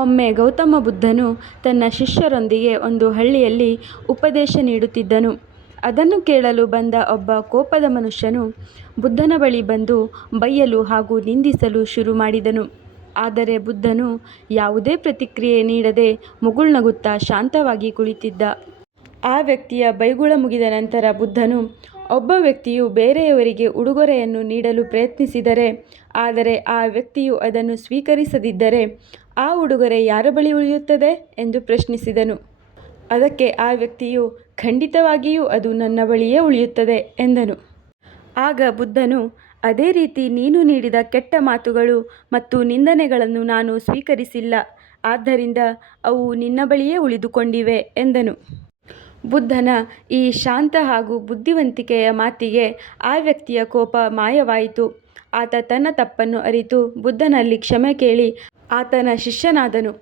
ಒಮ್ಮೆ ಗೌತಮ ಬುದ್ಧನು ತನ್ನ ಶಿಷ್ಯರೊಂದಿಗೆ ಒಂದು ಹಳ್ಳಿಯಲ್ಲಿ ಉಪದೇಶ ನೀಡುತ್ತಿದ್ದನು. ಅದನ್ನು ಕೇಳಲು ಬಂದ ಒಬ್ಬ ಕೋಪದ ಮನುಷ್ಯನು ಬುದ್ಧನ ಬಳಿ ಬಂದು ಬೈಯಲು ಹಾಗೂ ನಿಂದಿಸಲು ಶುರು ಮಾಡಿದನು. ಆದರೆ ಬುದ್ಧನು ಯಾವುದೇ ಪ್ರತಿಕ್ರಿಯೆ ನೀಡದೆ ಮುಗುಳ್ನಗುತ್ತಾ ಶಾಂತವಾಗಿ ಕುಳಿತಿದ್ದ. ಆ ವ್ಯಕ್ತಿಯ ಬೈಗುಳ ಮುಗಿದ ನಂತರ ಬುದ್ಧನು, ಒಬ್ಬ ವ್ಯಕ್ತಿಯು ಬೇರೆಯವರಿಗೆ ಉಡುಗೊರೆಯನ್ನು ನೀಡಲು ಪ್ರಯತ್ನಿಸಿದರೆ, ಆದರೆ ಆ ವ್ಯಕ್ತಿಯು ಅದನ್ನು ಸ್ವೀಕರಿಸದಿದ್ದರೆ ಆ ಉಡುಗೊರೆ ಯಾರ ಬಳಿ ಉಳಿಯುತ್ತದೆ ಎಂದು ಪ್ರಶ್ನಿಸಿದನು. ಅದಕ್ಕೆ ಆ ವ್ಯಕ್ತಿಯು, ಖಂಡಿತವಾಗಿಯೂ ಅದು ನನ್ನ ಬಳಿಯೇ ಉಳಿಯುತ್ತದೆ ಎಂದನು. ಆಗ ಬುದ್ಧನು, ಅದೇ ರೀತಿ ನೀನು ನೀಡಿದ ಕೆಟ್ಟ ಮಾತುಗಳು ಮತ್ತು ನಿಂದನೆಗಳನ್ನು ನಾನು ಸ್ವೀಕರಿಸಿಲ್ಲ, ಆದ್ದರಿಂದ ಅವು ನಿನ್ನ ಬಳಿಯೇ ಉಳಿದುಕೊಂಡಿವೆ ಎಂದನು. ಬುದ್ಧನ ಈ ಶಾಂತ ಹಾಗೂ ಬುದ್ಧಿವಂತಿಕೆಯ ಮಾತಿಗೆ ಆ ವ್ಯಕ್ತಿಯ ಕೋಪ ಮಾಯವಾಯಿತು. ಆತ ತನ್ನ ತಪ್ಪನ್ನು ಅರಿತು ಬುದ್ಧನಲ್ಲಿ ಕ್ಷಮೆ ಕೇಳಿ ಆತನ ಶಿಷ್ಯನಾದನು.